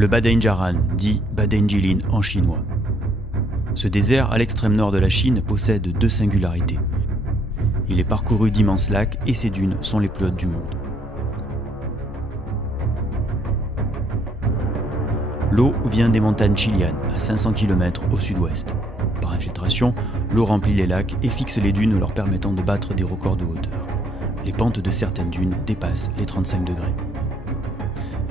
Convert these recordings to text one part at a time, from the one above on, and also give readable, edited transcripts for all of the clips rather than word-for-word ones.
Le Badain-Jaran, dit Badain-Jilin en chinois. Ce désert à l'extrême nord de la Chine possède deux singularités. Il est parcouru d'immenses lacs et ses dunes sont les plus hautes du monde. L'eau vient des montagnes chilianes, à 500 km au sud-ouest. Par infiltration, l'eau remplit les lacs et fixe les dunes leur permettant de battre des records de hauteur. Les pentes de certaines dunes dépassent les 35 degrés.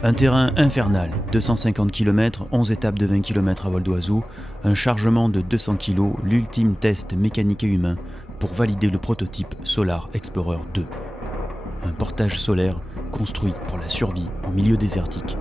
Un terrain infernal, 250 km, 11 étapes de 20 km à vol d'oiseau, un chargement de 200 kg, l'ultime test mécanique et humain pour valider le prototype Solar Explorer 2. Un portage solaire construit pour la survie en milieu désertique.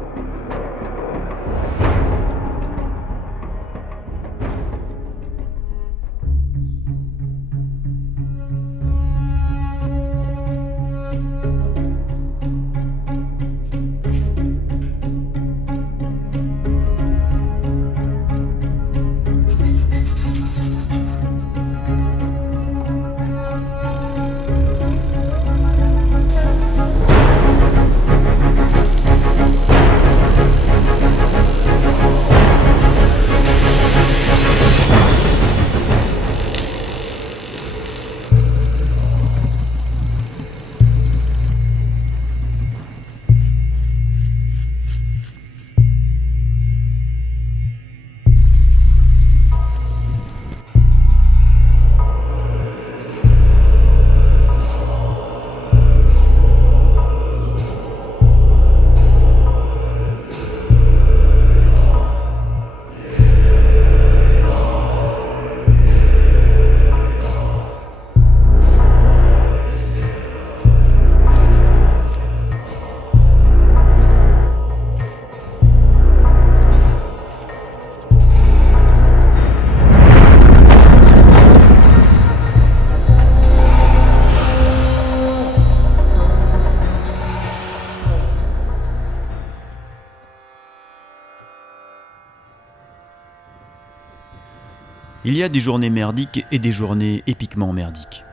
Il y a des journées merdiques et des journées épiquement merdiques.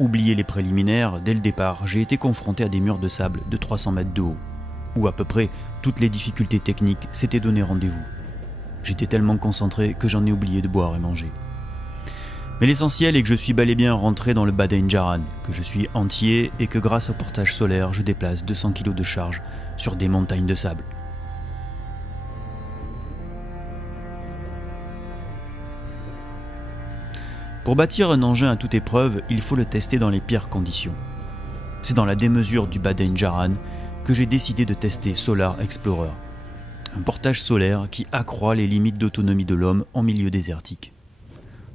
Oubliez les préliminaires, dès le départ, j'ai été confronté à des murs de sable de 300 mètres de haut, où à peu près toutes les difficultés techniques s'étaient donné rendez-vous. J'étais tellement concentré que j'en ai oublié de boire et manger. Mais l'essentiel est que je suis bel et bien rentré dans le Badain-Jaran, que je suis entier et que grâce au portage solaire, je déplace 200 kg de charge sur des montagnes de sable. Pour bâtir un engin à toute épreuve, il faut le tester dans les pires conditions. C'est dans la démesure du Badain-Jaran que j'ai décidé de tester Solar Explorer, un portage solaire qui accroît les limites d'autonomie de l'homme en milieu désertique.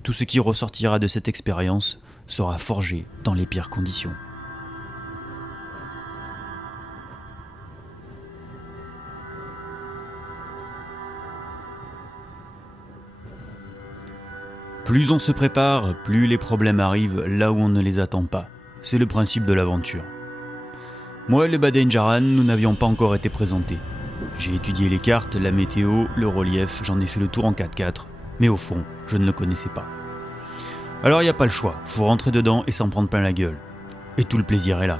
Tout ce qui ressortira de cette expérience sera forgé dans les pires conditions. Plus on se prépare, plus les problèmes arrivent là où on ne les attend pas. C'est le principe de l'aventure. Moi et le Badain-Jaran, nous n'avions pas encore été présentés. J'ai étudié les cartes, la météo, le relief, j'en ai fait le tour en 4x4, mais au fond, je ne le connaissais pas. Alors il n'y a pas le choix, faut rentrer dedans et s'en prendre plein la gueule. Et tout le plaisir est là.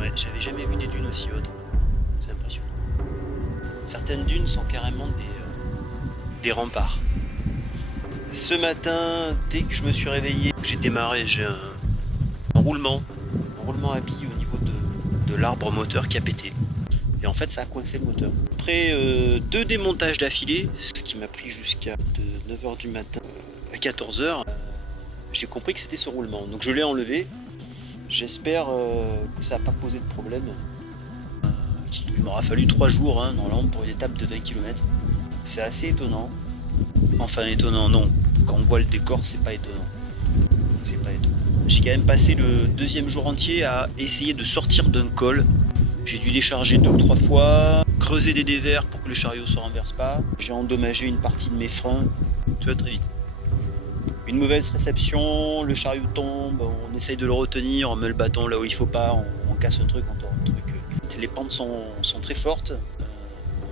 Ouais, j'avais jamais vu des dunes aussi hautes. C'est impressionnant. Certaines dunes sont carrément des remparts. Ce matin, dès que je me suis réveillé, j'ai démarré, j'ai un roulement à billes au niveau de l'arbre moteur qui a pété. Et en fait, ça a coincé le moteur. Après 2 démontages d'affilée, ce qui m'a pris jusqu'à 9h du matin à 14h, j'ai compris que c'était ce roulement. Donc je l'ai enlevé. J'espère que ça n'a pas posé de problème. Il m'aura fallu 3 jours dans l'ombre pour une étape de 20 km. C'est assez étonnant. Enfin étonnant, non. Quand on voit le décor, c'est pas étonnant. C'est pas étonnant. J'ai quand même passé le 2e jour entier à essayer de sortir d'un col. J'ai dû décharger 2 ou 3 fois, creuser des dévers pour que le chariot ne se renverse pas. J'ai endommagé une partie de mes freins. Tout va très vite. Une mauvaise réception, le chariot tombe, on essaye de le retenir, on met le bâton là où il faut pas, on casse un truc, on tord un truc. Les pentes sont très fortes,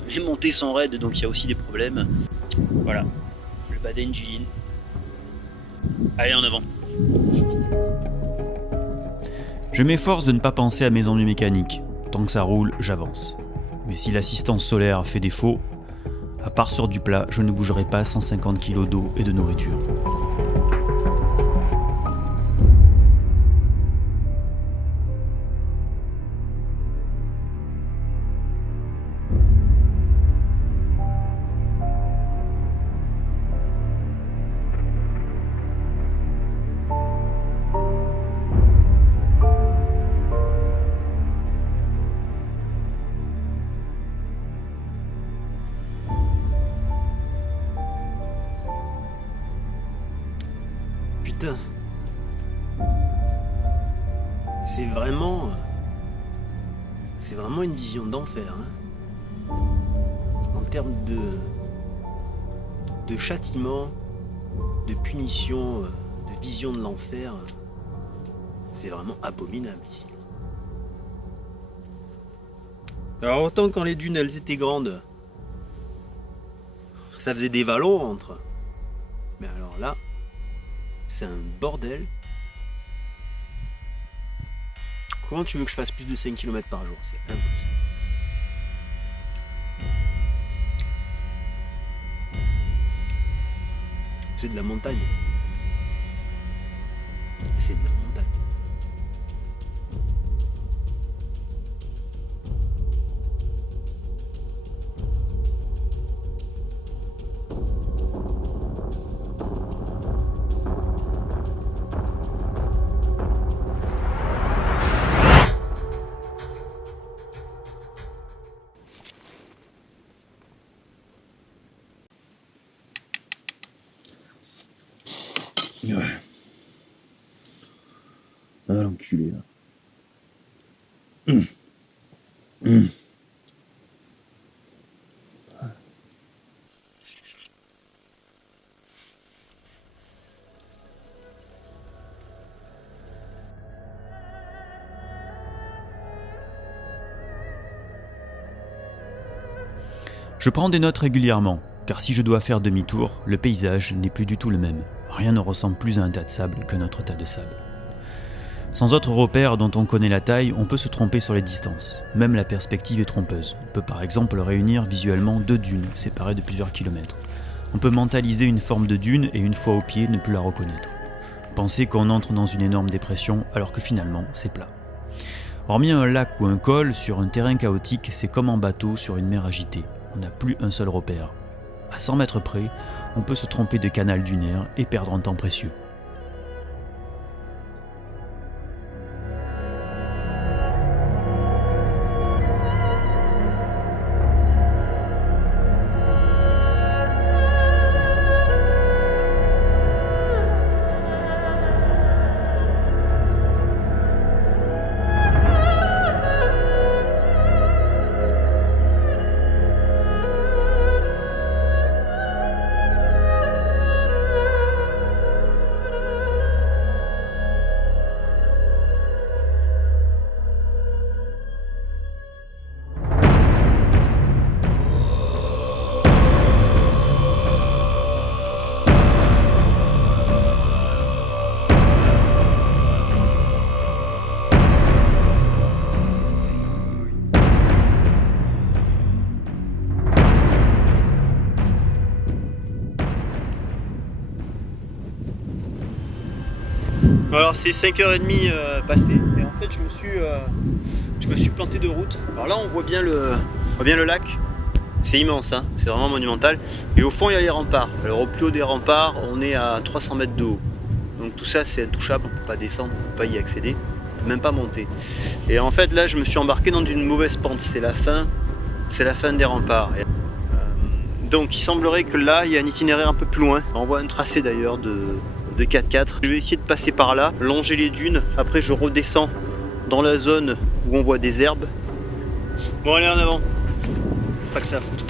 les montées sont raides, donc il y a aussi des problèmes. Voilà, le Baden Gilin. Allez, en avant. Je m'efforce de ne pas penser à mes ennuis mécaniques. Tant que ça roule, j'avance. Mais si l'assistance solaire fait défaut, à part sur du plat, je ne bougerai pas 150 kg d'eau et de nourriture. Putain, c'est vraiment une vision d'enfer, hein. En termes de châtiment, de punition, de vision de l'enfer, c'est vraiment abominable ici. Alors autant quand les dunes elles étaient grandes, ça faisait des vallons entre. Mais alors là, c'est un bordel. Comment tu veux que je fasse plus de 5 km par jour? C'est impossible. C'est de la montagne. C'est de la montagne. Ouais. Ah l'enculé là. Je prends des notes régulièrement, car si je dois faire demi-tour, le paysage n'est plus du tout le même. Rien ne ressemble plus à un tas de sable qu'un autre tas de sable. Sans autre repère dont on connaît la taille, on peut se tromper sur les distances. Même la perspective est trompeuse. On peut par exemple réunir visuellement deux dunes séparées de plusieurs kilomètres. On peut mentaliser une forme de dune et une fois au pied ne plus la reconnaître. Penser qu'on entre dans une énorme dépression alors que finalement c'est plat. Hormis un lac ou un col, sur un terrain chaotique, c'est comme en bateau sur une mer agitée. On n'a plus un seul repère. À 100 mètres près, on peut se tromper de canal dunaire et perdre un temps précieux. Alors c'est 5h30 passé et en fait je me suis planté de route. Alors là on voit bien le lac, c'est immense, hein, c'est vraiment monumental. Et au fond il y a les remparts. Alors au plus haut des remparts on est à 300 mètres de haut. Donc tout ça c'est intouchable, on ne peut pas descendre, on ne peut pas y accéder, on ne peut même pas monter. Et en fait là je me suis embarqué dans une mauvaise pente, c'est la fin des remparts. Donc il semblerait que là il y a un itinéraire un peu plus loin. On voit un tracé d'ailleurs de 4x4. Je vais essayer de passer par là, longer les dunes. Après je redescends dans la zone où on voit des herbes. Bon allez en avant. Pas que ça à foutre.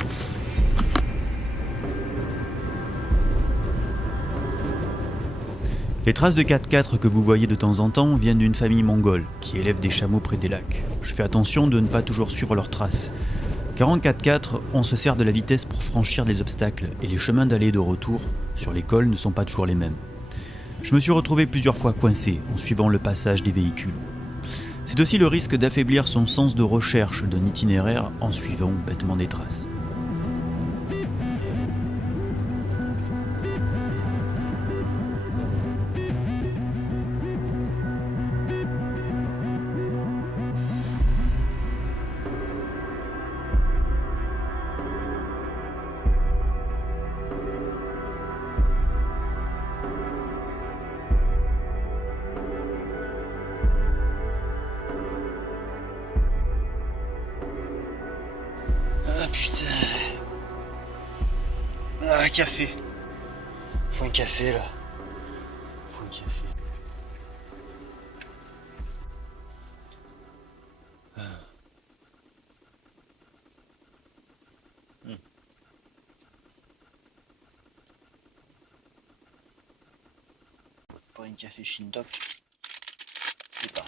Les traces de 4x4 que vous voyez de temps en temps viennent d'une famille mongole qui élève des chameaux près des lacs. Je fais attention de ne pas toujours suivre leurs traces. Car en 4x4, on se sert de la vitesse pour franchir des obstacles et les chemins d'aller et de retour sur les cols ne sont pas toujours les mêmes. Je me suis retrouvé plusieurs fois coincé en suivant le passage des véhicules. C'est aussi le risque d'affaiblir son sens de recherche d'un itinéraire en suivant bêtement des traces. Ah putain. Ah, café. Faut un café là. Faut un café. Pas un café Shintok. C'est pas.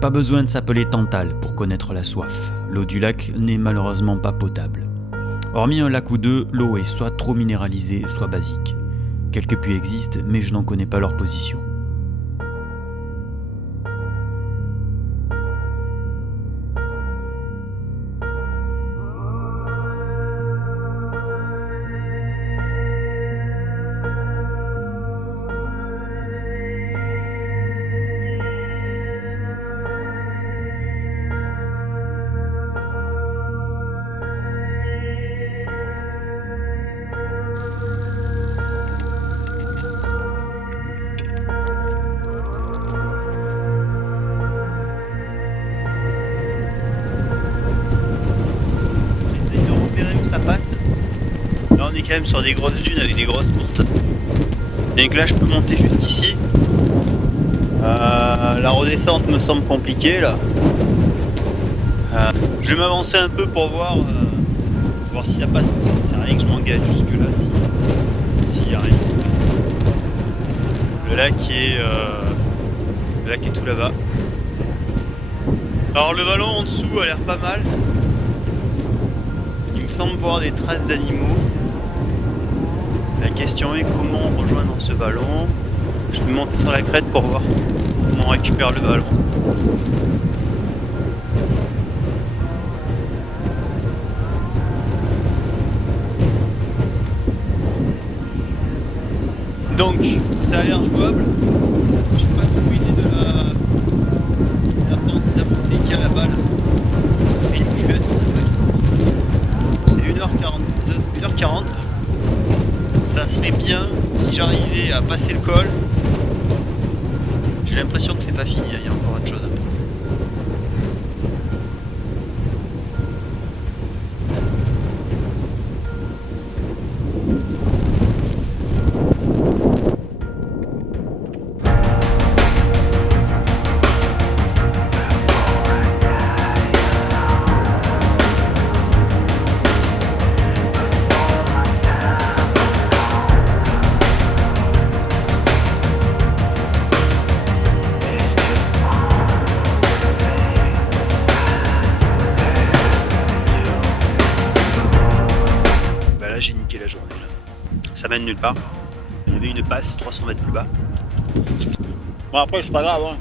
Pas besoin de s'appeler Tantale pour connaître la soif. L'eau du lac n'est malheureusement pas potable. Hormis un lac ou deux, l'eau est soit trop minéralisée, soit basique. Quelques puits existent, mais je n'en connais pas leur position. Là on est quand même sur des grosses dunes avec des grosses pentes. Donc là je peux monter jusqu'ici. La redescente me semble compliquée là. Je vais m'avancer un peu pour voir si ça passe, parce que ça sert à rien que je m'engage jusque là s'il y a rien qui passe. Le lac est tout là-bas. Alors le vallon en dessous a l'air pas mal. Il me semble voir des traces d'animaux. La question est comment rejoindre ce vallon. Je vais monter sur la crête pour voir comment on récupère le vallon. Donc, ça a l'air jouable. J'ai pas trop idée de la pente de la montée qu'il y a là-bas. Fait une cuvette. C'est 1h40. Ça serait bien si j'arrivais à passer le col. J'ai l'impression que c'est pas fini, il y a encore autre chose. J'ai niqué la journée là. Ça mène nulle part. Il y avait une passe 300 mètres plus bas. Bon après c'est pas grave, hein.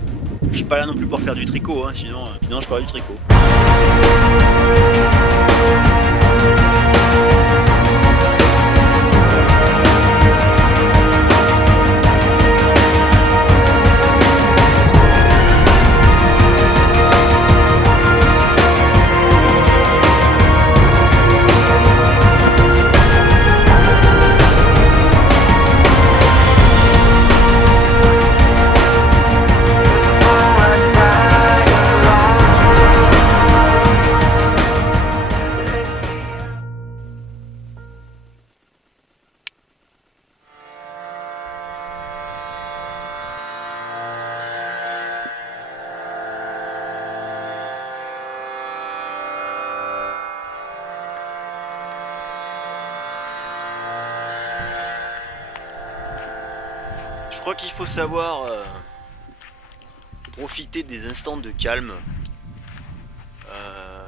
Je suis pas là non plus pour faire du tricot, hein. sinon je ferais du tricot. crois qu'il faut savoir profiter des instants de calme.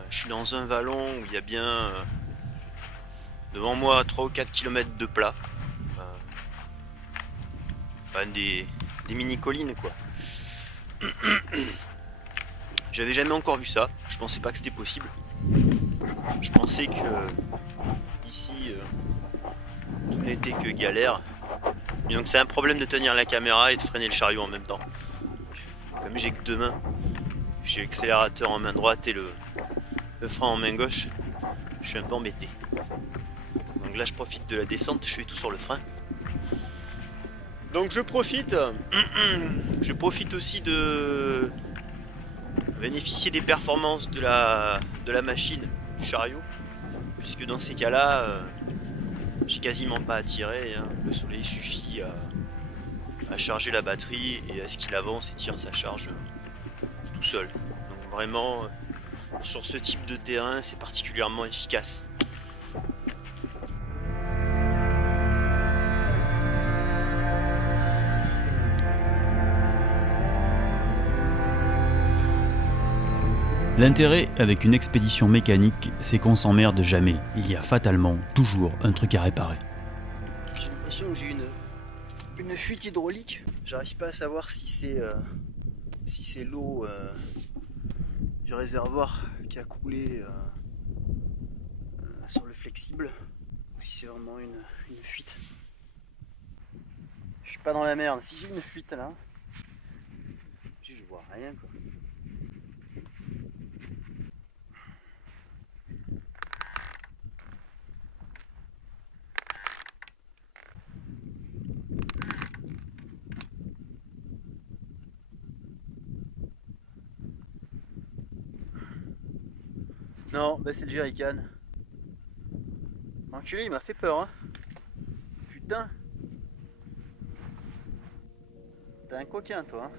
Je suis dans un vallon où il y a bien devant moi 3 ou 4 km de plat. Enfin, des mini-collines quoi. J'avais jamais encore vu ça, je pensais pas que c'était possible. Je pensais que ici tout n'était que galère. Et donc c'est un problème de tenir la caméra et de freiner le chariot en même temps. Comme j'ai que deux mains, j'ai l'accélérateur en main droite et le frein en main gauche, je suis un peu embêté. Donc là je profite de la descente, je fais tout sur le frein. Donc je profite aussi de bénéficier des performances de la machine, du chariot, puisque dans ces cas-là, j'ai quasiment pas à tirer, hein. Le soleil suffit à charger la batterie et à ce qu'il avance et tire sa charge tout seul. Donc vraiment, sur ce type de terrain, c'est particulièrement efficace. L'intérêt avec une expédition mécanique, c'est qu'on s'emmerde jamais. Il y a fatalement toujours un truc à réparer. J'ai l'impression que j'ai une fuite hydraulique. J'arrive pas à savoir si c'est l'eau du réservoir qui a coulé sur le flexible ou si c'est vraiment une fuite. Je suis pas dans la merde. Si j'ai une fuite là, je vois rien quoi. Non, bah c'est le jerrycan. L'enculé, il m'a fait peur, hein. Putain. T'es un coquin, toi, hein.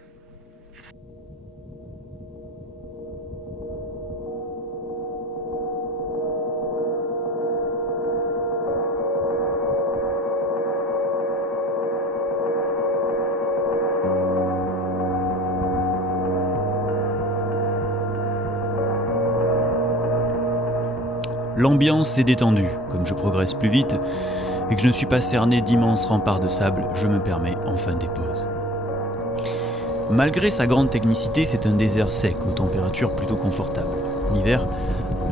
L'ambiance est détendue. Comme je progresse plus vite et que je ne suis pas cerné d'immenses remparts de sable, je me permets enfin des pauses. Malgré sa grande technicité, c'est un désert sec aux températures plutôt confortables. En hiver,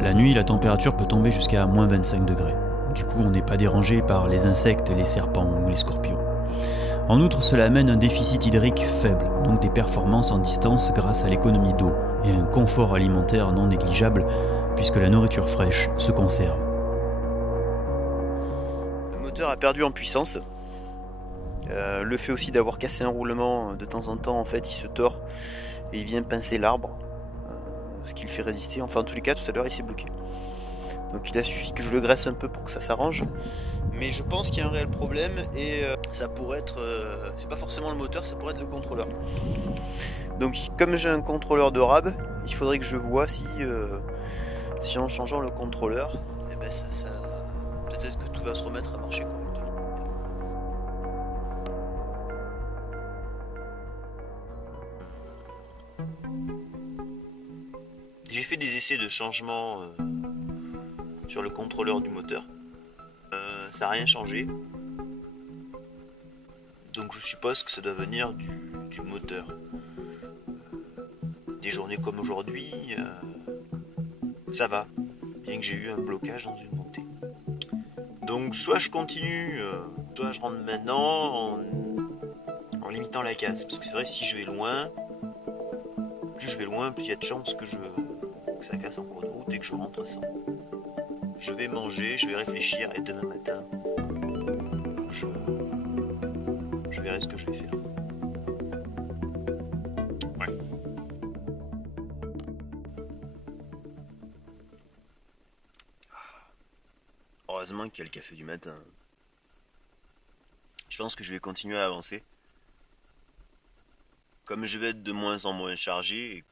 la nuit, la température peut tomber jusqu'à moins 25 degrés. Du coup, on n'est pas dérangé par les insectes, les serpents ou les scorpions. En outre, cela amène un déficit hydrique faible, donc des performances en distance grâce à l'économie d'eau et un confort alimentaire non négligeable puisque la nourriture fraîche se conserve. Le moteur a perdu en puissance. Le fait aussi d'avoir cassé un roulement de temps en temps, en fait, il se tord et il vient pincer l'arbre, ce qui le fait résister. Enfin, en tous les cas, tout à l'heure, il s'est bloqué. Donc il a suffi que je le graisse un peu pour que ça s'arrange. Mais je pense qu'il y a un réel problème et ça pourrait être... c'est pas forcément le moteur, ça pourrait être le contrôleur. Donc comme j'ai un contrôleur de RAB, il faudrait que je vois si en changeant le contrôleur, eh ben ça peut-être que tout va se remettre à marcher correctement. J'ai fait des essais de changement sur le contrôleur du moteur. Ça n'a rien changé. Donc je suppose que ça doit venir du moteur. Des journées comme aujourd'hui, ça va, bien que j'ai eu un blocage dans une montée. Donc soit je continue, soit je rentre maintenant en limitant la casse. Parce que c'est vrai, si je vais loin, plus je vais loin, plus il y a de chances que ça casse en cours de route et que je rentre sans. Je vais manger, je vais réfléchir et demain matin, je verrai ce que je vais faire. Ouais. Heureusement qu'il y a le café du matin. Je pense que je vais continuer à avancer. Comme je vais être de moins en moins chargé,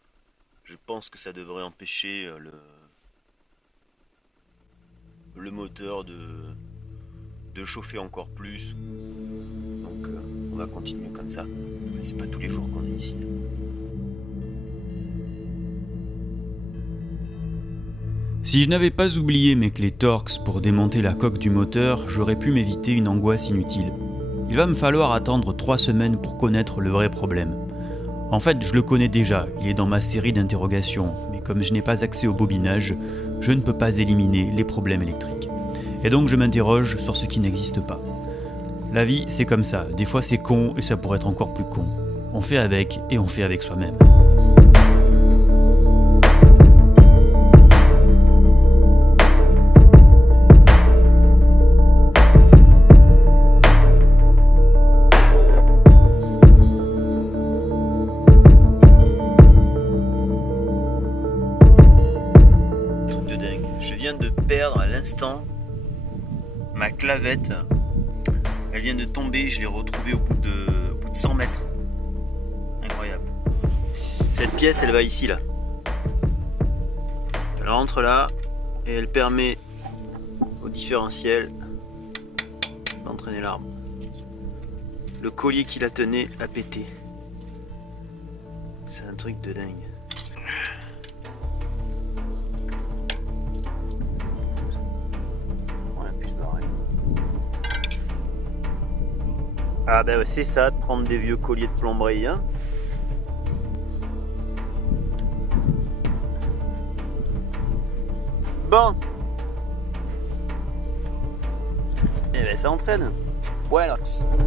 je pense que ça devrait empêcher le moteur de chauffer encore plus. Donc on va continuer comme ça. C'est pas tous les jours qu'on est ici. Si je n'avais pas oublié mes clés Torx pour démonter la coque du moteur, j'aurais pu m'éviter une angoisse inutile. Il va me falloir attendre 3 semaines pour connaître le vrai problème. En fait, je le connais déjà, il est dans ma série d'interrogations, mais comme je n'ai pas accès au bobinage, je ne peux pas éliminer les problèmes électriques. Et donc je m'interroge sur ce qui n'existe pas. La vie, c'est comme ça, des fois c'est con et ça pourrait être encore plus con. On fait avec et on fait avec soi-même. Je viens de perdre à l'instant ma clavette. Elle vient de tomber, je l'ai retrouvée au bout de 100 mètres. Incroyable. Cette pièce, elle va ici, là. Elle rentre là et elle permet au différentiel d'entraîner l'arbre. Le collier qui la tenait a pété. C'est un truc de dingue. Ah ben c'est ça, de prendre des vieux colliers de plomberie, hein. Bon. Eh ben ça entraîne. Voilà.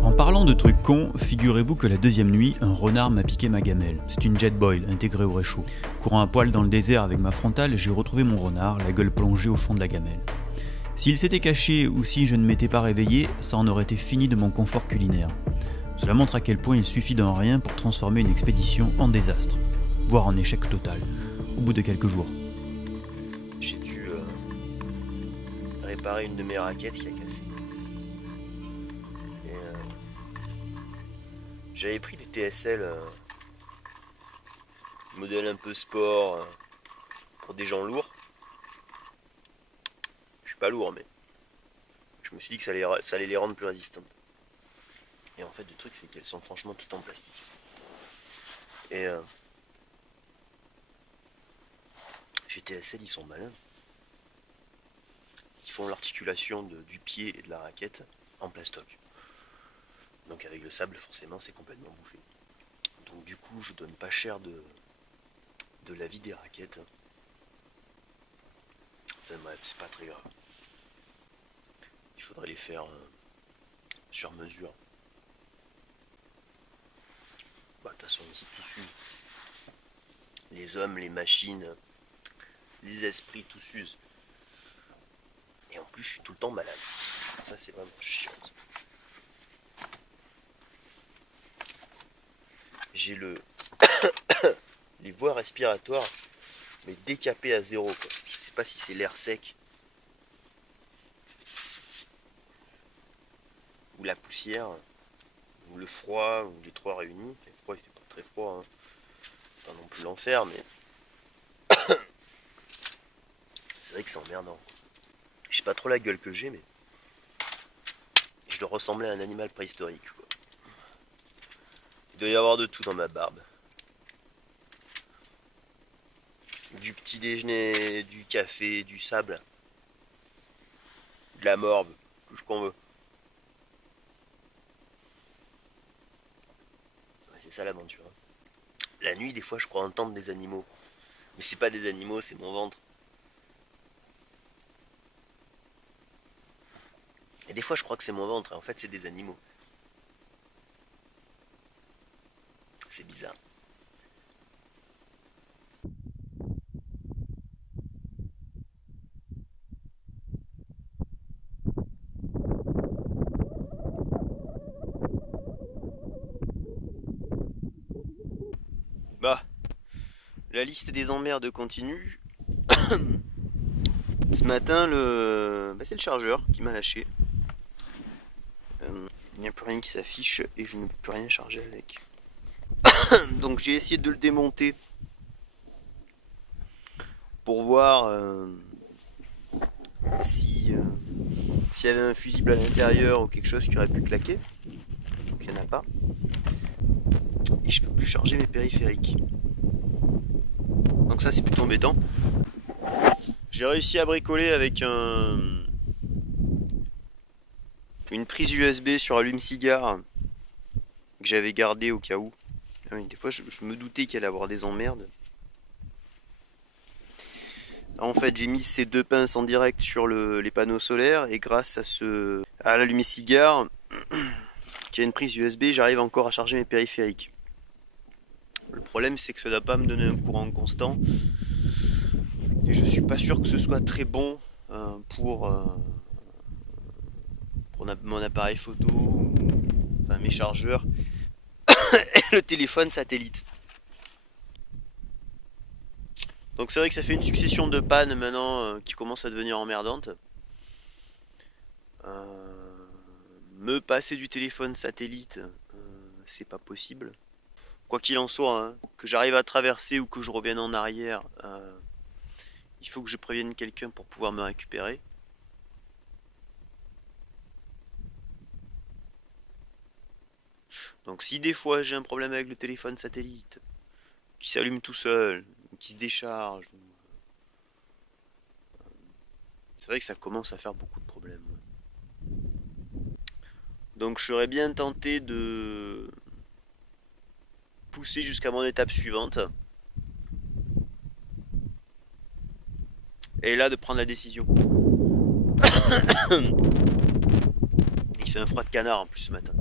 En parlant de trucs cons, figurez-vous que la deuxième nuit, un renard m'a piqué ma gamelle. C'est une Jetboil intégrée au réchaud. Courant à poil dans le désert avec ma frontale, j'ai retrouvé mon renard, la gueule plongée au fond de la gamelle. S'il s'était caché ou si je ne m'étais pas réveillé, ça en aurait été fini de mon confort culinaire. Cela montre à quel point il suffit d'un rien pour transformer une expédition en désastre, voire en échec total, au bout de quelques jours. J'ai dû réparer une de mes raquettes qui a cassé. Et, j'avais pris des TSL modèle un peu sport pour des gens lourds. Pas lourd, mais je me suis dit que ça allait les rendre plus résistantes. Et en fait, le truc, c'est qu'elles sont franchement toutes en plastique. Et chez TSL, ils sont malins. Ils font l'articulation du pied et de la raquette en plastoc. Donc avec le sable, forcément, c'est complètement bouffé. Donc du coup, je donne pas cher de la vie des raquettes. Enfin bref, c'est pas très grave. Il faudrait les faire sur mesure. Bah, de toute façon, ici tout s'use. Les hommes, les machines, les esprits, tout s'use. Et en plus, je suis tout le temps malade. Ça, c'est vraiment chiant. J'ai les voies respiratoires, mais décapées à zéro, quoi. Je sais pas si c'est l'air sec ou la poussière, ou le froid, ou les trois réunis. Le froid, il fait pas très froid, hein. Pas non plus l'enfer, mais c'est vrai que c'est emmerdant. Je sais pas trop la gueule que j'ai, mais je dois ressembler à un animal préhistorique, quoi. Il doit y avoir de tout dans ma barbe. Du petit déjeuner, du café, du sable, de la morve, tout ce qu'on veut. C'est ça l'aventure. La nuit, des fois, je crois entendre des animaux. Mais c'est pas des animaux, c'est mon ventre. Et des fois, je crois que c'est mon ventre, et en fait, c'est des animaux. C'est bizarre. Bah, la liste des emmerdes continue. Ce matin, c'est le chargeur qui m'a lâché. Il n'y a plus rien qui s'affiche et je ne peux plus rien charger avec. Donc j'ai essayé de le démonter pour voir s'il y avait un fusible à l'intérieur ou quelque chose qui aurait pu claquer. il n'y en a pas. Et je peux plus charger mes périphériques. Donc ça c'est plutôt embêtant. J'ai réussi à bricoler avec une prise USB sur allume-cigare que j'avais gardée au cas où. Des fois je me doutais qu'il allait avoir des emmerdes. En fait j'ai mis ces deux pinces en direct sur les panneaux solaires et grâce à l'allume-cigare qui a une prise USB, j'arrive encore à charger mes périphériques. Le problème c'est que ça ne doit pas me donner un courant constant et je suis pas sûr que ce soit très bon pour mon appareil photo, enfin mes chargeurs et le téléphone satellite. Donc c'est vrai que ça fait une succession de pannes maintenant qui commence à devenir emmerdante. Me passer du téléphone satellite, c'est pas possible. Quoi qu'il en soit, hein, que j'arrive à traverser ou que je revienne en arrière, il faut que je prévienne quelqu'un pour pouvoir me récupérer. Donc si des fois j'ai un problème avec le téléphone satellite, qui s'allume tout seul, ou qui se décharge, c'est vrai que ça commence à faire beaucoup de problèmes. Donc je serais bien tenté de pousser jusqu'à mon étape suivante. Et là de prendre la décision. Il fait un froid de canard en plus ce matin.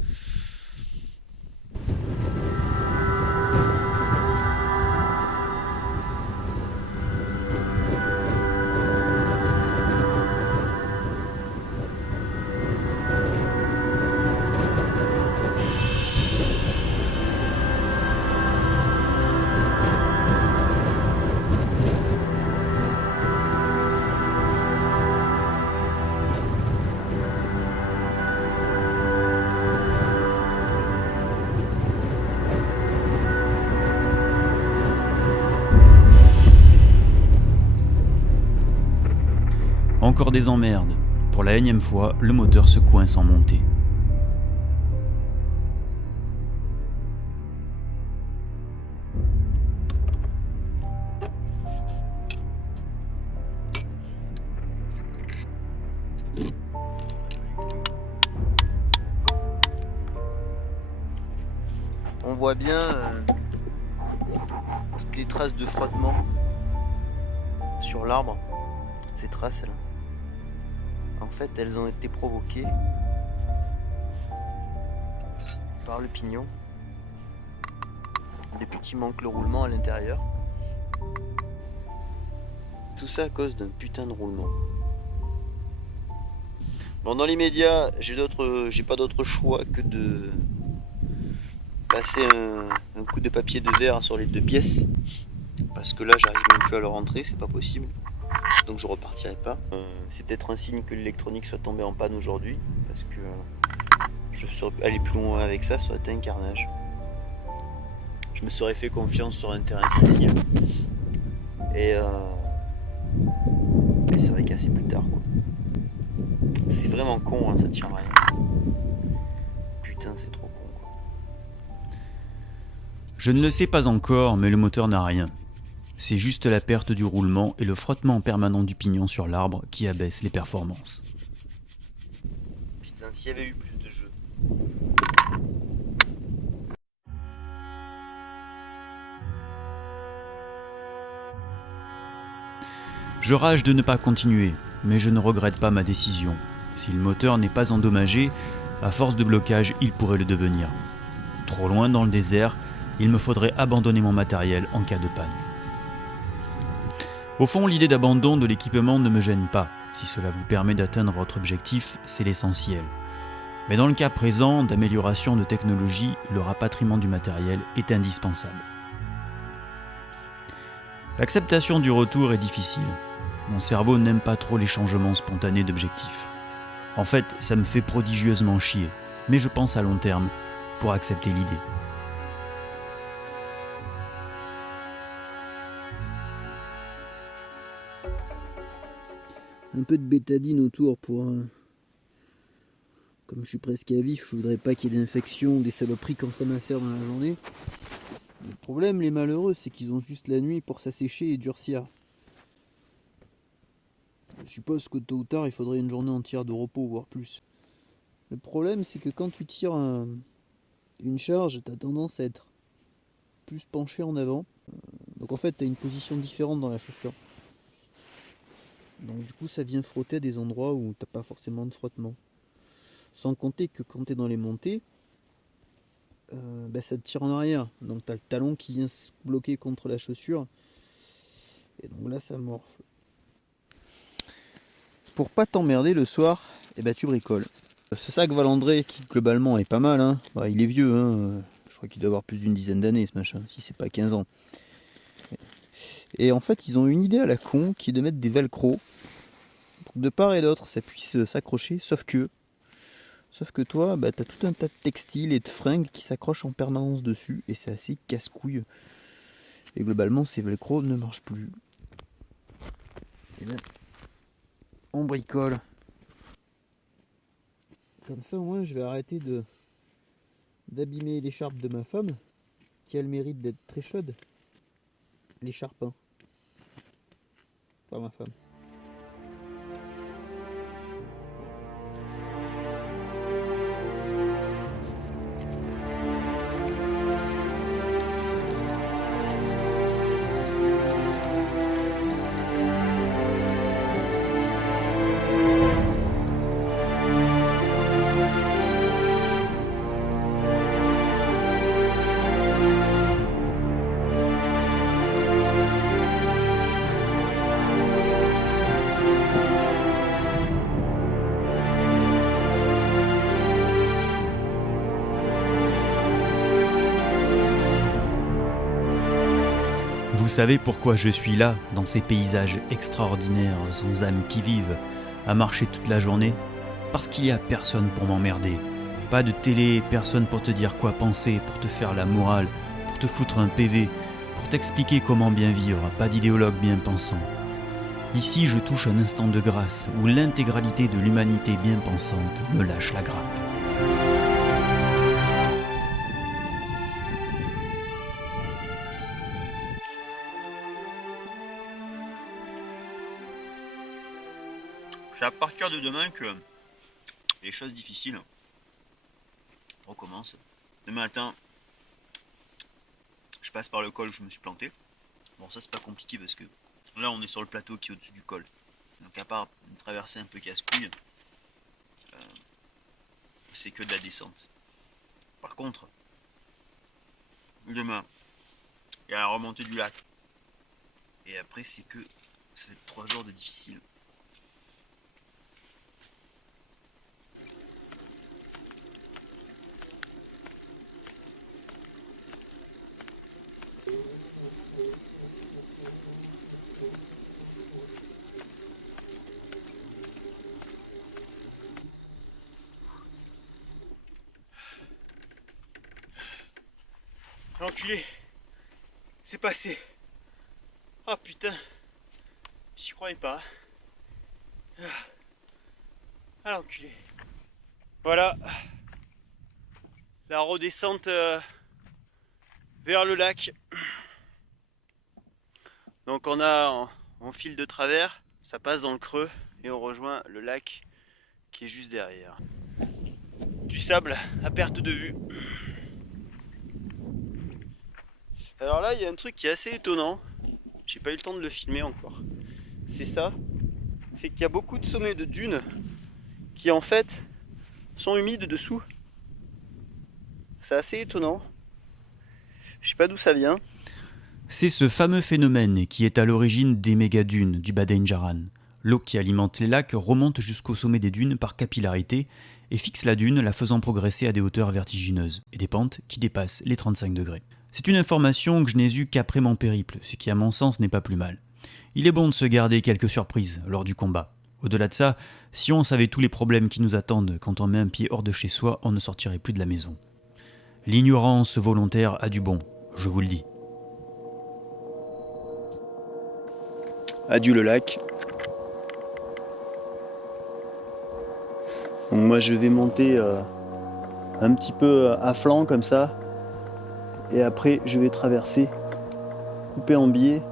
Encore des emmerdes. Pour la énième fois, le moteur se coince en montée. On voit bien toutes les traces de frottement sur l'arbre. Toutes ces traces là. En fait, elles ont été provoquées par le pignon depuis qu'il manque le roulement à l'intérieur. Tout ça à cause d'un putain de roulement. Bon, dans l'immédiat, j'ai pas d'autre choix que de passer un coup de papier de verre sur les deux pièces parce que là j'arrive même plus à le rentrer, c'est pas possible, donc je repartirai pas. C'est peut-être un signe que l'électronique soit tombée en panne aujourd'hui parce que je serais allé plus loin avec ça, ça aurait été un carnage. Je me serais fait confiance sur un terrain facile et ça va casser plus tard quoi. C'est vraiment con hein, ça tient à rien. Putain c'est trop con quoi. Je ne le sais pas encore, mais le moteur n'a rien. C'est juste la perte du roulement et le frottement permanent du pignon sur l'arbre qui abaisse les performances. Putain, s'il y avait eu plus de jeux. Je rage de ne pas continuer, mais je ne regrette pas ma décision. Si le moteur n'est pas endommagé, à force de blocage, il pourrait le devenir. Trop loin dans le désert, il me faudrait abandonner mon matériel en cas de panne. Au fond, l'idée d'abandon de l'équipement ne me gêne pas. Si cela vous permet d'atteindre votre objectif, c'est l'essentiel. Mais dans le cas présent d'amélioration de technologie, le rapatriement du matériel est indispensable. L'acceptation du retour est difficile. Mon cerveau n'aime pas trop les changements spontanés d'objectifs. En fait, ça me fait prodigieusement chier, mais je pense à long terme pour accepter l'idée. Un peu de bétadine autour pour Comme je suis presque à vif, je voudrais pas qu'il y ait d'infection, des saloperies quand ça macère dans la journée. Le problème, les malheureux, c'est qu'ils ont juste la nuit pour s'assécher et durcir. Je suppose que tôt ou tard, il faudrait une journée entière de repos, voire plus. Le problème, c'est que quand tu tires une charge, tu as tendance à être plus penché en avant. Donc en fait, tu as une position différente dans la chaussure. Donc du coup, ça vient frotter à des endroits où t'as pas forcément de frottement. Sans compter que quand tu es dans les montées, ça te tire en arrière. Donc tu as le talon qui vient se bloquer contre la chaussure. Et donc là, ça morfle. Pour pas t'emmerder le soir, tu bricoles. Ce sac Valandré qui globalement est pas mal, hein. Il est vieux, hein. Je crois qu'il doit avoir plus d'une dizaine d'années ce machin, si c'est pas 15 ans. Et en fait ils ont une idée à la con qui est de mettre des velcro pour que de part et d'autre ça puisse s'accrocher, sauf que toi t'as tout un tas de textiles et de fringues qui s'accrochent en permanence dessus et c'est assez casse-couille. Et globalement ces velcro ne marchent plus. Et là, on bricole. Comme ça au moins je vais arrêter d'abîmer l'écharpe de ma femme, qui a le mérite d'être très chaude. L'écharpe, hein. Pas ma femme. Vous savez pourquoi je suis là, dans ces paysages extraordinaires, sans âme qui vivent, à marcher toute la journée? Parce qu'il n'y a personne pour m'emmerder. Pas de télé, personne pour te dire quoi penser, pour te faire la morale, pour te foutre un PV, pour t'expliquer comment bien vivre, pas d'idéologue bien pensant. Ici, je touche un instant de grâce, où l'intégralité de l'humanité bien pensante me lâche la grappe. C'est à partir de demain que les choses difficiles recommencent. Demain matin, je passe par le col où je me suis planté. Bon, ça c'est pas compliqué parce que là on est sur le plateau qui est au-dessus du col. Donc à part une traversée un peu casse-couille, c'est que de la descente. Par contre, demain, il y a la remontée du lac. Et après c'est que ça va être 3 jours de difficile. L'enculé, c'est passé. Oh putain, j'y croyais pas. Ah l'enculé. Voilà, la redescente vers le lac. Donc on file de travers, ça passe dans le creux et on rejoint le lac qui est juste derrière. Du sable à perte de vue. Alors là, il y a un truc qui est assez étonnant. J'ai pas eu le temps de le filmer encore. C'est ça. C'est qu'il y a beaucoup de sommets de dunes qui en fait sont humides dessous. C'est assez étonnant. Je sais pas d'où ça vient. C'est ce fameux phénomène qui est à l'origine des méga-dunes du Badain-Jaran. L'eau qui alimente les lacs remonte jusqu'au sommet des dunes par capillarité et fixe la dune, la faisant progresser à des hauteurs vertigineuses et des pentes qui dépassent les 35 degrés. C'est une information que je n'ai eue qu'après mon périple, ce qui à mon sens n'est pas plus mal. Il est bon de se garder quelques surprises lors du combat. Au-delà de ça, si on savait tous les problèmes qui nous attendent quand on met un pied hors de chez soi, on ne sortirait plus de la maison. L'ignorance volontaire a du bon, je vous le dis. Adieu le lac. Donc moi je vais monter un petit peu à flanc comme ça. Et après je vais traverser, couper en biais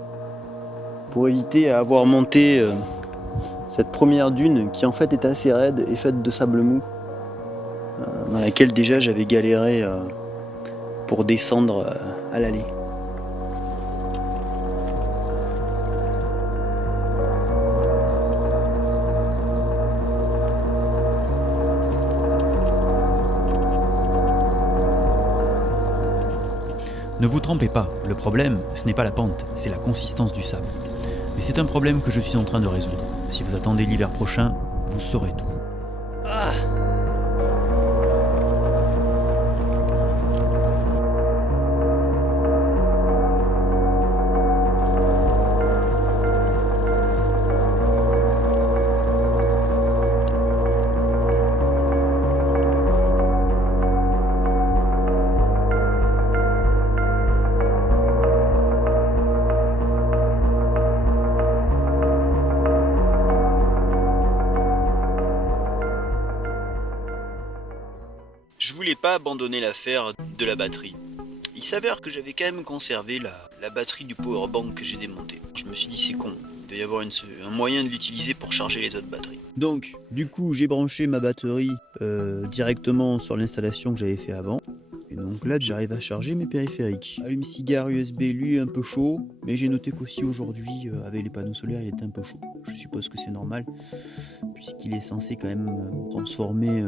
pour éviter à avoir monté cette première dune qui en fait est assez raide et faite de sable mou, dans laquelle déjà j'avais galéré pour descendre à l'allée. Ne vous trompez pas, le problème, ce n'est pas la pente, c'est la consistance du sable. Et c'est un problème que je suis en train de résoudre. Si vous attendez l'hiver prochain, vous saurez tout. Ah. Je voulais pas abandonner l'affaire de la batterie. Il s'avère que j'avais quand même conservé la batterie du powerbank que j'ai démonté. Je me suis dit c'est con, il doit y avoir un moyen de l'utiliser pour charger les autres batteries. Donc, du coup, j'ai branché ma batterie directement sur l'installation que j'avais fait avant. Et donc là, j'arrive à charger mes périphériques. Allume-cigare USB, lui, un peu chaud. Mais j'ai noté qu'aussi aujourd'hui, avec les panneaux solaires, il était un peu chaud. Je suppose que c'est normal, puisqu'il est censé quand même transformer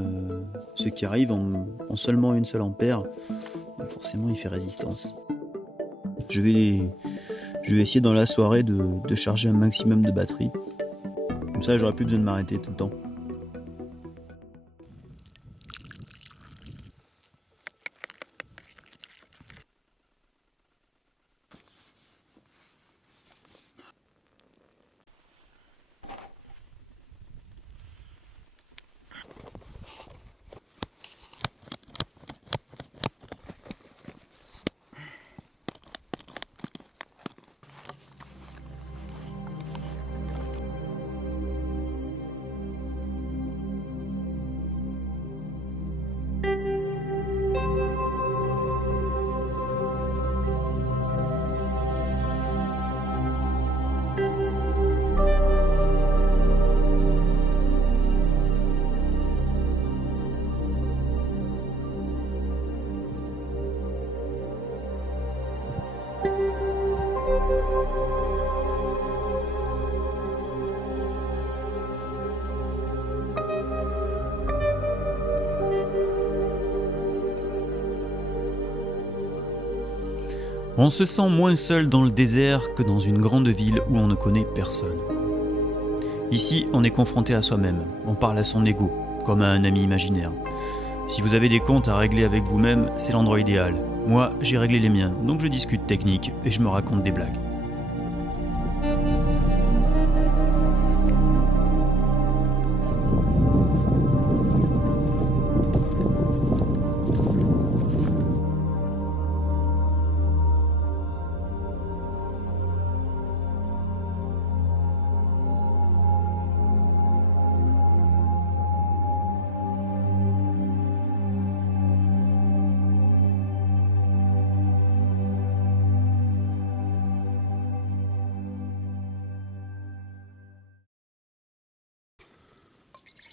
ce qui arrive en seulement 1 seule ampère. Donc forcément, il fait résistance. Je vais essayer dans la soirée de charger un maximum de batterie. Comme ça, j'aurai plus besoin de m'arrêter tout le temps. On se sent moins seul dans le désert que dans une grande ville où on ne connaît personne. Ici, on est confronté à soi-même, on parle à son ego, comme à un ami imaginaire. Si vous avez des comptes à régler avec vous-même, c'est l'endroit idéal. Moi, j'ai réglé les miens, donc je discute technique et je me raconte des blagues.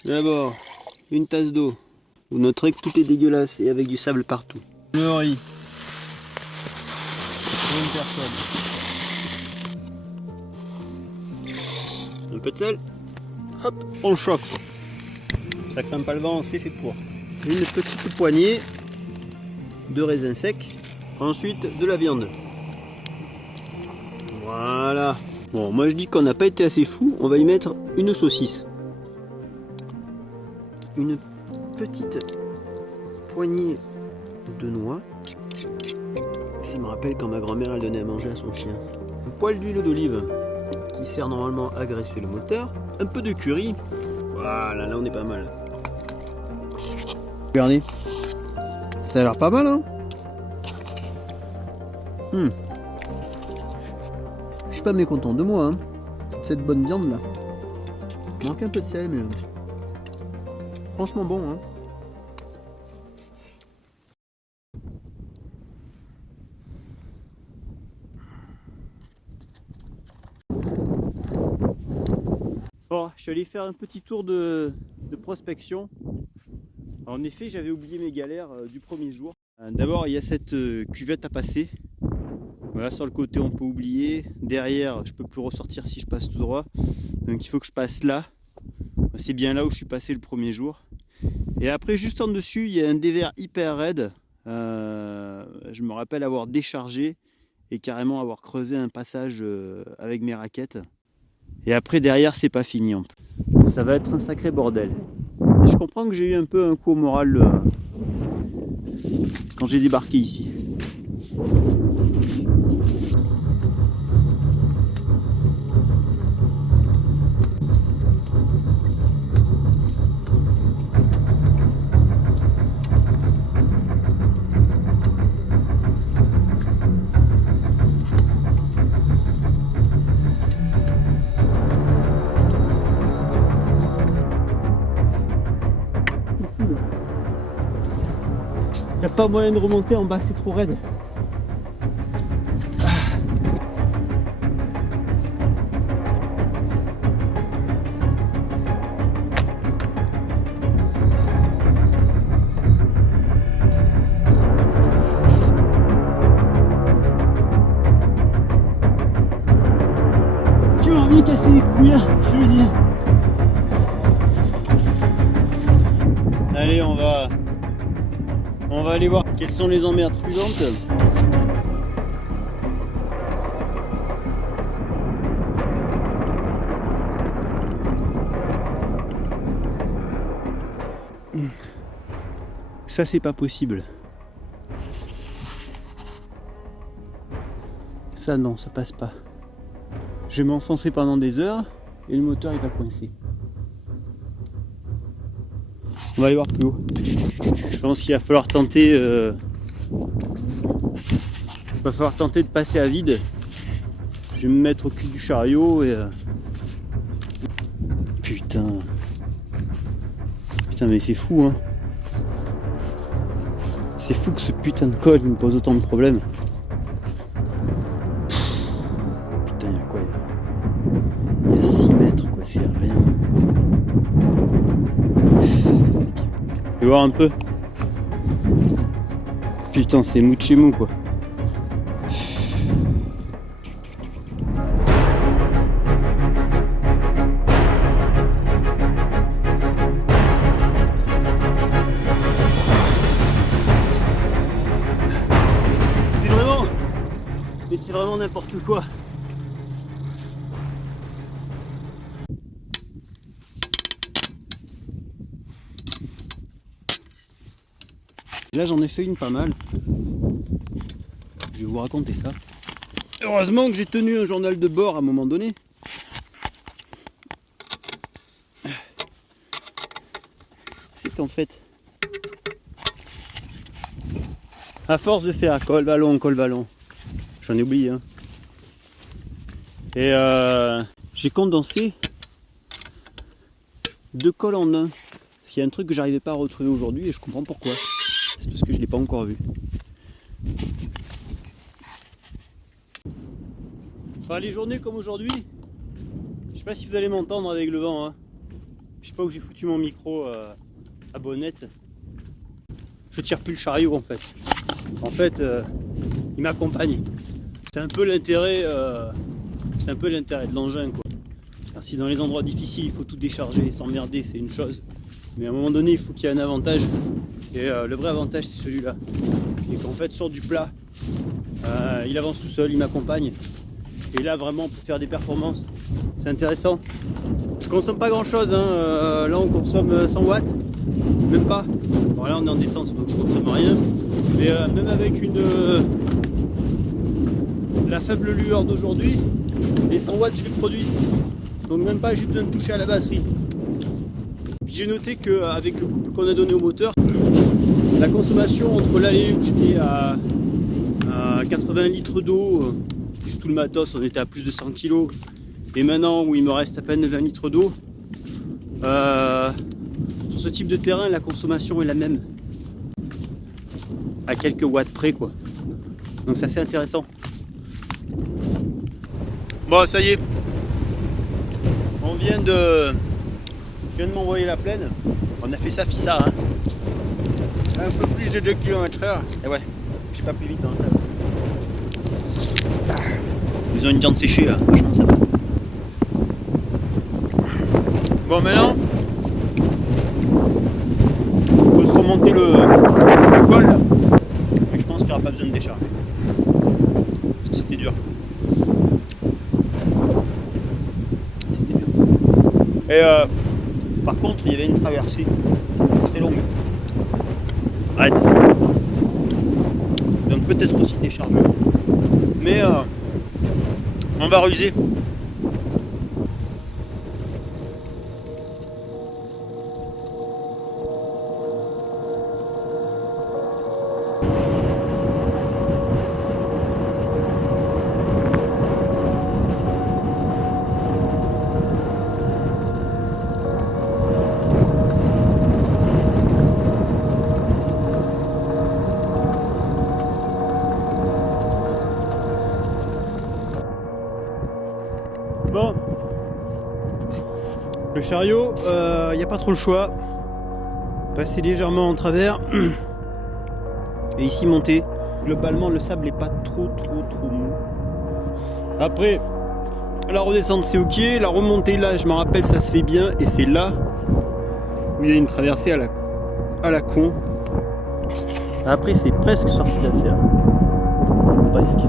D'abord, une tasse d'eau. Vous noterez que tout est dégueulasse et avec du sable partout. Le riz. Pour une personne. Un peu de sel. Hop, on choque. Ça craint pas le vent, c'est fait pour. Une petite poignée de raisins secs. Ensuite, de la viande. Voilà. Bon, moi je dis qu'on n'a pas été assez fou. On va y mettre une saucisse. Une petite poignée de noix. Ça me rappelle quand ma grand-mère elle donnait à manger à son chien. Un poil d'huile d'olive qui sert normalement à graisser le moteur. Un peu de curry. Voilà, là on est pas mal. Regardez. Ça a l'air pas mal, hein. Je suis pas mécontent de moi, hein. Cette bonne viande là. Il manque un peu de sel, mais... franchement bon, hein. Bon, je suis allé faire un petit tour de prospection. En effet, j'avais oublié mes galères du premier jour. D'abord, il y a cette cuvette à passer. Voilà, sur le côté, on peut oublier. Derrière, je peux plus ressortir si je passe tout droit. Donc, il faut que je passe là. C'est bien là où je suis passé le premier jour. Et après, juste en dessus, il y a un dévers hyper raide. Je me rappelle avoir déchargé et carrément avoir creusé un passage avec mes raquettes. Et après, derrière, c'est pas fini. Ça va être un sacré bordel. Je comprends que j'ai eu un peu un coup au moral quand j'ai débarqué ici. Il n'y a pas moyen de remonter en bas, c'est trop raide. Tu m'as envie de casser les couilles, je veux dire. Allez, on va aller voir quelles sont les emmerdes suivantes. Ça, c'est pas possible. Ça, non, ça passe pas. Je vais m'enfoncer pendant des heures et le moteur il va coincer. On va aller voir plus haut. Je pense qu'il va falloir tenter de passer à vide. Je vais me mettre au cul du chariot et putain mais c'est fou, hein. C'est fou que ce putain de col me pose autant de problèmes. Putain, il y a quoi? Il y a 6 mètres, quoi, c'est rien. Je vais voir un peu. Putain, c'est mou de chez mou, quoi. C'est vraiment n'importe quoi. Là, j'en ai fait une pas mal. Je vais vous raconter ça. Heureusement que j'ai tenu un journal de bord à un moment donné. C'est qu'en fait, à force de faire col ballon, j'en ai oublié, hein. Et j'ai condensé 2 cols en un. Parce qu'il y a un truc que j'arrivais pas à retrouver aujourd'hui et je comprends pourquoi. C'est parce que je l'ai pas encore vu. Enfin, les journées comme aujourd'hui, je sais pas si vous allez m'entendre avec le vent, hein. Je sais pas où j'ai foutu mon micro à bonnette. Je tire plus le chariot en fait. En fait, il m'accompagne. C'est un peu l'intérêt de l'engin, quoi. Alors, si dans les endroits difficiles il faut tout décharger et s'emmerder, c'est une chose. Mais à un moment donné il faut qu'il y ait un avantage. Et le vrai avantage c'est celui-là. C'est qu'en fait sur du plat, il avance tout seul, il m'accompagne. Et là vraiment pour faire des performances, c'est intéressant. Je consomme pas grand chose, hein. Là on consomme 100 watts, même pas. Bon là on est en descente donc je consomme rien. Mais même avec la faible lueur d'aujourd'hui, les 100 watts je les produis. Donc même pas, j'ai besoin de toucher à la batterie. Puis j'ai noté qu'avec le couple qu'on a donné au moteur, la consommation entre là et où j'étais à 80 litres d'eau, tout le matos on était à plus de 100 kg, et maintenant où il me reste à peine 20 litres d'eau, sur ce ce type de terrain, la consommation est la même. À quelques watts près, quoi. Donc ça fait intéressant. Bon, ça y est. Je viens de m'envoyer la plaine. On a fait ça, fissa, hein. Un peu plus de 2 km/h. Et ouais, j'ai pas plus vite dans ça. Ils ont une viande séchée là, franchement ça va. Bon, maintenant, faut se remonter le col là. Mais je pense qu'il n'y aura pas besoin de décharger. C'était dur. C'était dur. Et par contre, il y avait une traversée très longue. Arrête. Donc peut-être aussi décharger. Mais on va ruser. Bon, le chariot, il n'y a pas trop le choix. Passer légèrement en travers et ici monter. Globalement, le sable n'est pas trop mou. Après, la redescente c'est ok, la remontée là, je me rappelle, ça se fait bien et c'est là où il y a une traversée à la con. Après, c'est presque sorti d'affaire. Presque.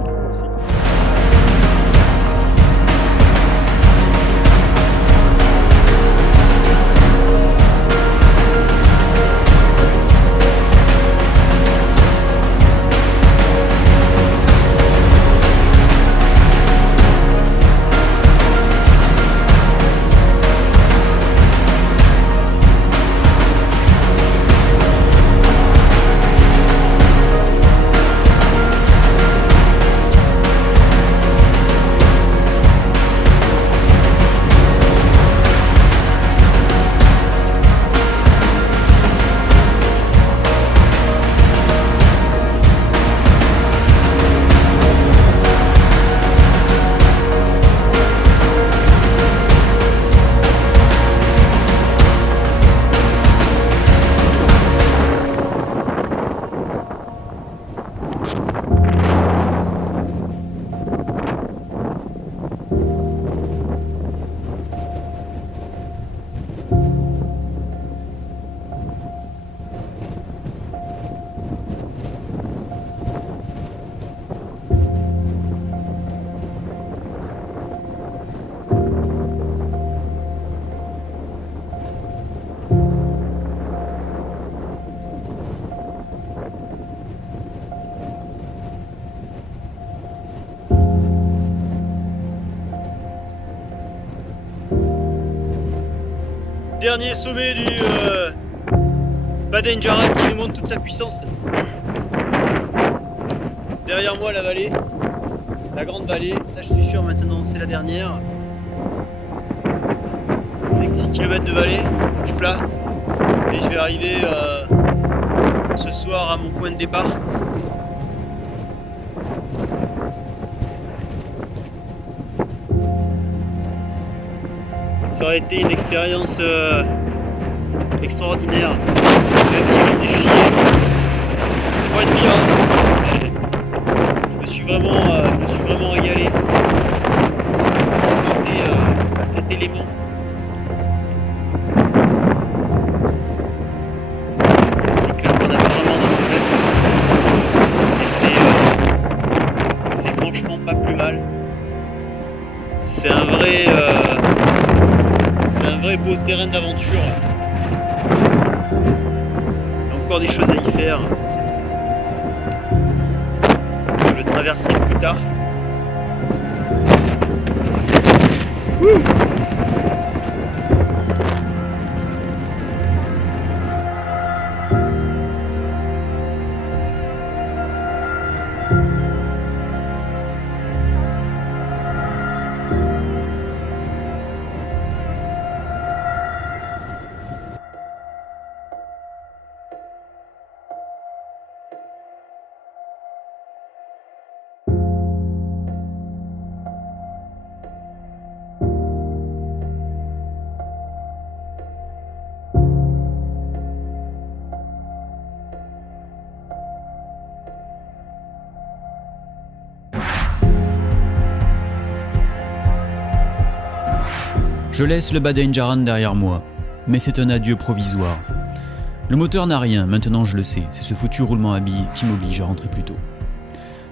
Dernier sommet du Badenjaran qui nous montre toute sa puissance. Derrière moi la vallée, la grande vallée, ça je suis sûr maintenant c'est la dernière. 5-6 km de vallée, du plat. Et je vais arriver ce soir à mon point de départ. Ça aurait été une expérience extraordinaire, même si j'en ai chié pour être bien. Je me suis vraiment régalé à cet élément. C'est clair qu'on a vraiment dans le reste. Et c'est franchement pas plus mal. C'est un vrai beau terrain d'aventure. Il y a encore des choses à y faire. Je le traverserai plus tard. Wouh! Je laisse le Badenjaran derrière moi, mais c'est un adieu provisoire. Le moteur n'a rien, maintenant je le sais, c'est ce foutu roulement à billes qui m'oblige à rentrer plus tôt.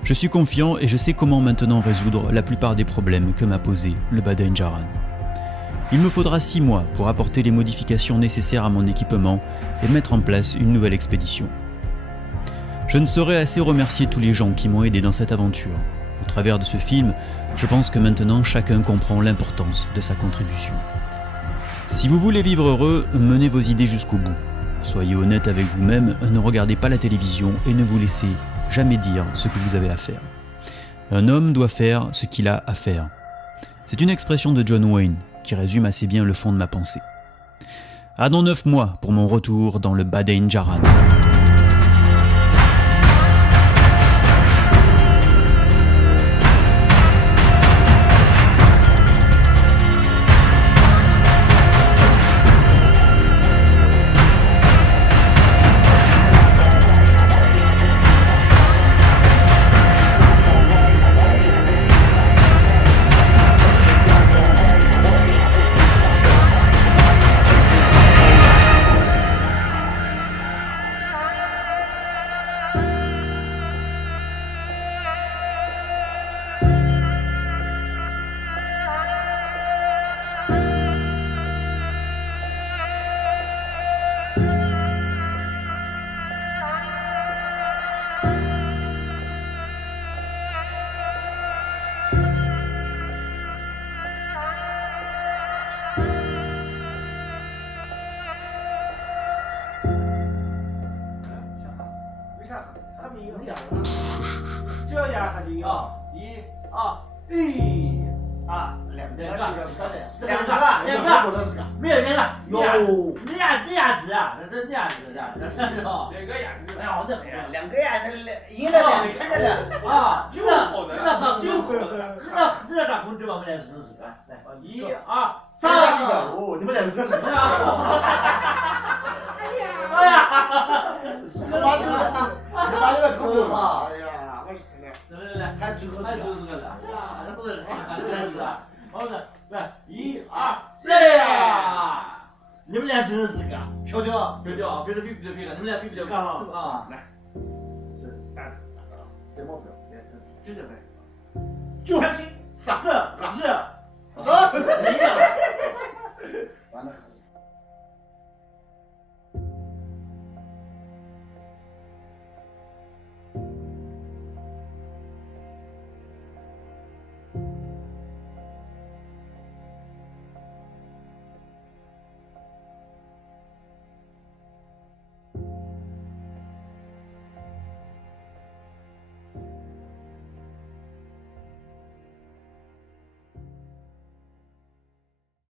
Je suis confiant et je sais comment maintenant résoudre la plupart des problèmes que m'a posé le Badenjaran. Il me faudra 6 mois pour apporter les modifications nécessaires à mon équipement et mettre en place une nouvelle expédition. Je ne saurais assez remercier tous les gens qui m'ont aidé dans cette aventure. Au travers de ce film, je pense que maintenant chacun comprend l'importance de sa contribution. Si vous voulez vivre heureux, menez vos idées jusqu'au bout. Soyez honnête avec vous-même, ne regardez pas la télévision et ne vous laissez jamais dire ce que vous avez à faire. Un homme doit faire ce qu'il a à faire. C'est une expression de John Wayne qui résume assez bien le fond de ma pensée. À dans 9 mois pour mon retour dans le Badenjaran.这样还得啊，1、2、1、2，两个，没有两个，哟，两子啊，这两子啊，这是哦，两个样子，哎呀，两个样子，赢了两圈了啊，就好的，那咋控制嘛？我们来试试看，来，1、2、3，你们来试试看。哎呀，把这个抽哈，哎呀，我是来，还最后是个了，啊，那都是来是吧？好的，来，1、2、3，你们俩试试看，调调，别的比不了，你们俩比不了，看啊，来，这目标，就这个，就开心，是，一样，完了。